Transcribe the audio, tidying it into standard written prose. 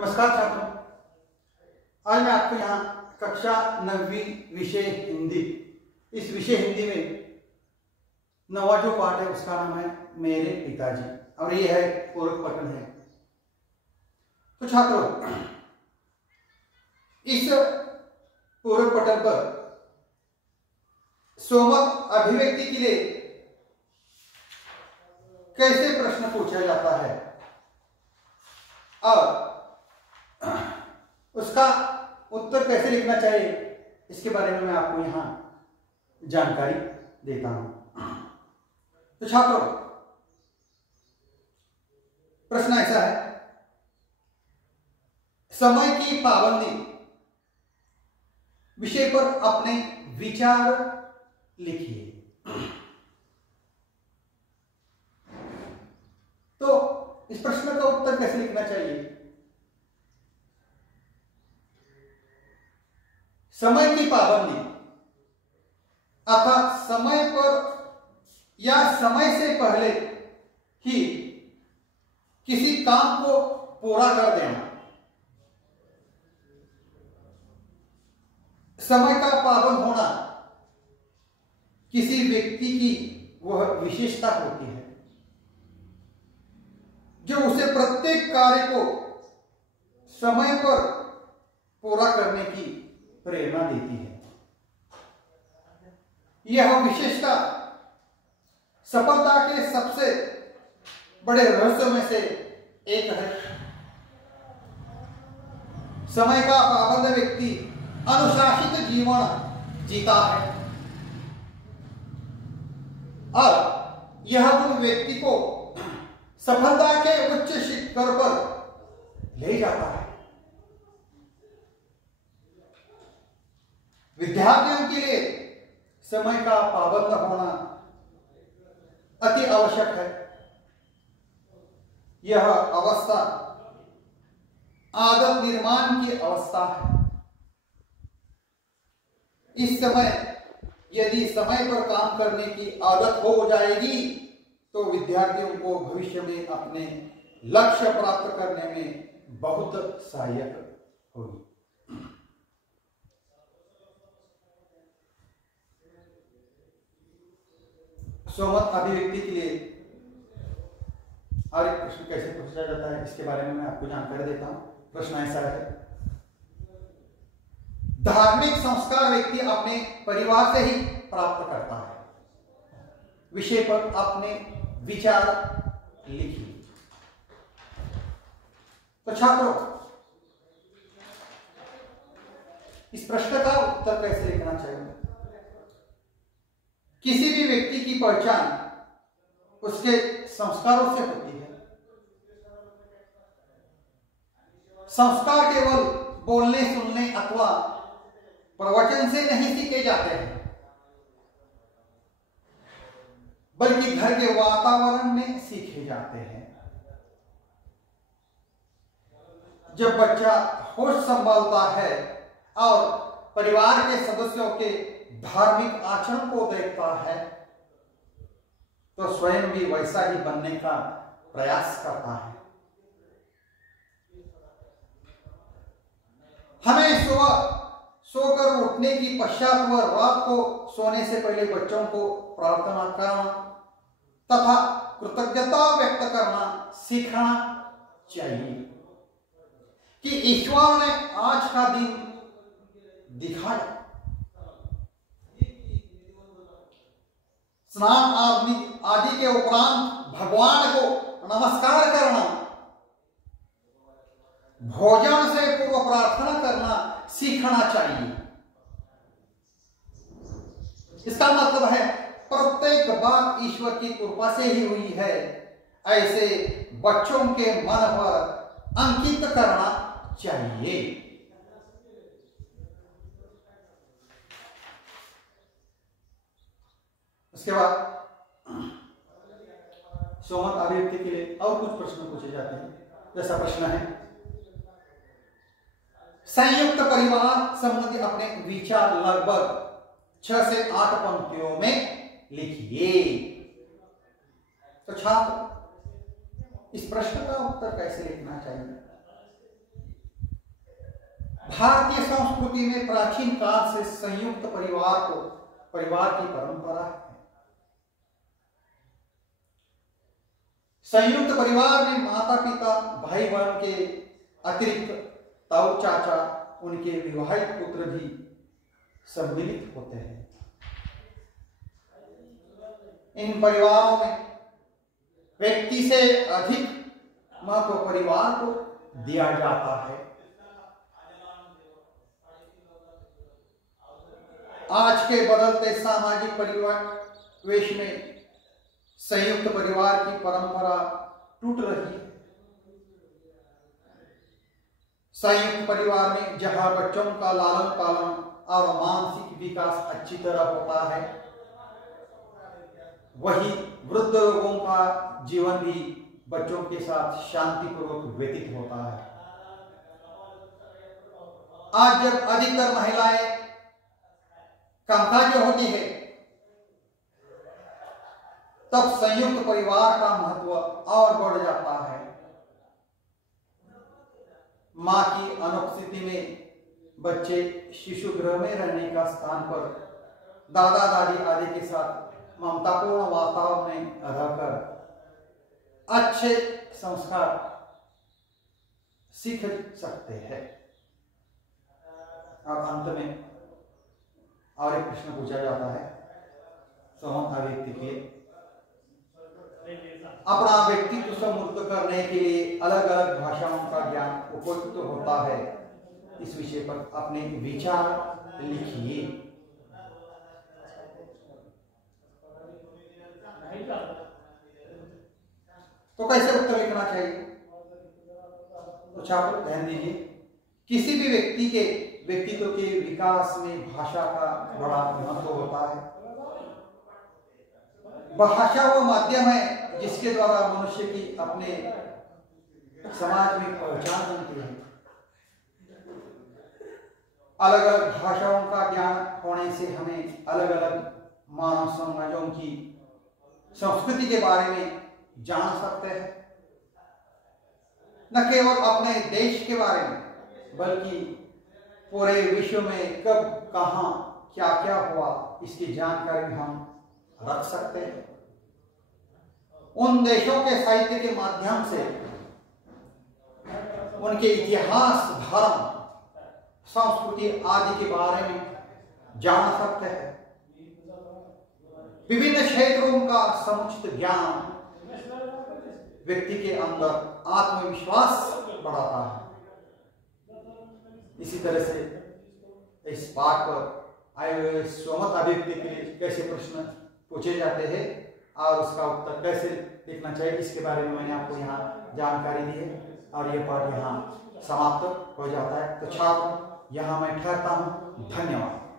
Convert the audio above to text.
नमस्कार छात्रों, आज मैं आपको यहाँ कक्षा 9वीं विषय हिंदी, इस विषय हिंदी में 9वां जो पाठ है उसका नाम है मेरे पिताजी और ये है पूरक पठन है। तो छात्रों, इस पूरक पठन पर सोमक अभिव्यक्ति के लिए कैसे प्रश्न पूछा जाता है और उसका उत्तर कैसे लिखना चाहिए, इसके बारे में मैं आपको यहां जानकारी देता हूं। तो छात्रों, प्रश्न ऐसा है, समय की पाबंदी विषय पर अपने विचार लिखिए। तो इस प्रश्न का उत्तर कैसे लिखना चाहिए? समय की पाबंदी अर्थात समय पर या समय से पहले ही किसी काम को पूरा कर देना। समय का पाबंद होना किसी व्यक्ति की वह विशेषता होती है जो उसे प्रत्येक कार्य को समय पर पूरा करने की प्रेरणा देती है। यह विशेषता सफलता के सबसे बड़े रहस्यों में से एक है। समय का पाबंद व्यक्ति अनुशासित जीवन जीता है और यह उन व्यक्ति को सफलता के उच्च शिखर पर ले जाता है। विद्यार्थियों के लिए समय का पाबंद होना अति आवश्यक है। यह अवस्था आदत निर्माण की अवस्था है। इस समय यदि समय पर काम करने की आदत हो जाएगी तो विद्यार्थियों को भविष्य में अपने लक्ष्य प्राप्त करने में बहुत सहायक होगी। सोमक अभिव्यक्ति के लिए और एक प्रश्न कैसे पूछा जाता है, इसके बारे में मैं आपको जानकारी देता हूं। प्रश्न ऐसा है, धार्मिक संस्कार व्यक्ति अपने परिवार से ही प्राप्त करता है। विषय पर अपने विचार लिखिए। तो छात्रों, इस प्रश्न का उत्तर कैसे लिखना चाहिए? किसी भी व्यक्ति की पहचान उसके संस्कारों से होती है। संस्कार केवल बोलने, सुनने अथवा प्रवचन से नहीं सीखे जाते हैं, बल्कि घर के वातावरण में सीखे जाते हैं। जब बच्चा होश संभालता है और परिवार के सदस्यों के धार्मिक आचरण को देखता है तो स्वयं भी वैसा ही बनने का प्रयास करता है। हमें सोकर उठने की पश्चात व रात को सोने से पहले बच्चों को प्रार्थना करना तथा कृतज्ञता व्यक्त करना सीखना चाहिए कि ईश्वर ने आज का दिन दिखाया। स्नान आदि के उपरांत भगवान को नमस्कार करना, भोजन से पूर्व प्रार्थना करना सीखना चाहिए। इसका मतलब है प्रत्येक बात ईश्वर की कृपा से ही हुई है, ऐसे बच्चों के मन पर अंकित करना चाहिए। उसके बाद सोमक अभिव्यक्ति के लिए और कुछ प्रश्न पूछे जाते हैं। जैसा प्रश्न है, संयुक्त परिवार संबंधी अपने विचार लगभग 6 से 8 पंक्तियों में लिखिए। तो छात्र, इस प्रश्न का उत्तर कैसे लिखना चाहिए? भारतीय संस्कृति में प्राचीन काल से संयुक्त परिवार की परंपरा है। संयुक्त परिवार में माता पिता भाई बहन के अतिरिक्त ताऊ चाचा उनके विवाहित पुत्र भी सम्मिलित होते हैं। इन परिवारों में व्यक्ति से अधिक महत्व परिवार को दिया जाता है। आज के बदलते सामाजिक परिवेश में संयुक्त परिवार की परंपरा टूट रही है। संयुक्त परिवार में जहां बच्चों का लालन पालन और मानसिक विकास अच्छी तरह होता है, वही वृद्ध लोगों का जीवन भी बच्चों के साथ शांतिपूर्वक व्यतीत होता है। आज जब अधिकतर महिलाएं कामकाज होती है, तब संयुक्त परिवार का महत्व और बढ़ जाता है। मां की अनुपस्थिति में बच्चे शिशु गृह में रहने का स्थान पर दादा दादी आदि के साथ ममतापूर्ण वातावरण में रहकर अच्छे संस्कार सीख सकते हैं। और अंत में और एक प्रश्न पूछा जाता है स्वमत व्यक्ति के अपना व्यक्तित्व समृद्ध करने के लिए अलग अलग भाषाओं का ज्ञान उपयुक्त होता है। इस विषय पर अपने विचार लिखिए। तो कैसे उत्तर लिखना चाहिए? तो छात्र ध्यान दीजिए, किसी भी व्यक्ति के व्यक्तित्व के विकास में भाषा का बड़ा महत्व होता है। भाषा वो माध्यम है जिसके द्वारा मनुष्य की अपने समाज में पहचान बनती है। अलग अलग भाषाओं का ज्ञान होने से हमें अलग अलग मानव समाजों की संस्कृति के बारे में जान सकते हैं। न केवल अपने देश के बारे में, बल्कि पूरे विश्व में कब कहां क्या क्या हुआ इसकी जानकारी भी हम रख सकते हैं। उन देशों के साहित्य के माध्यम से उनके इतिहास, धर्म, संस्कृति आदि के बारे में जान सकते हैं। विभिन्न क्षेत्रों का समुचित ज्ञान व्यक्ति के अंदर आत्मविश्वास बढ़ाता है। इसी तरह से इस पाठ पर आए हुए स्वमत अभिव्यक्ति के लिए कैसे प्रश्न पूछे जाते हैं और उसका उत्तर कैसे लिखना चाहिए, इसके बारे में मैंने आपको यहाँ जानकारी दी है। और यह पाठ यहाँ समाप्त हो जाता है। तो छात्र यहाँ मैं ठहरता हूँ। धन्यवाद।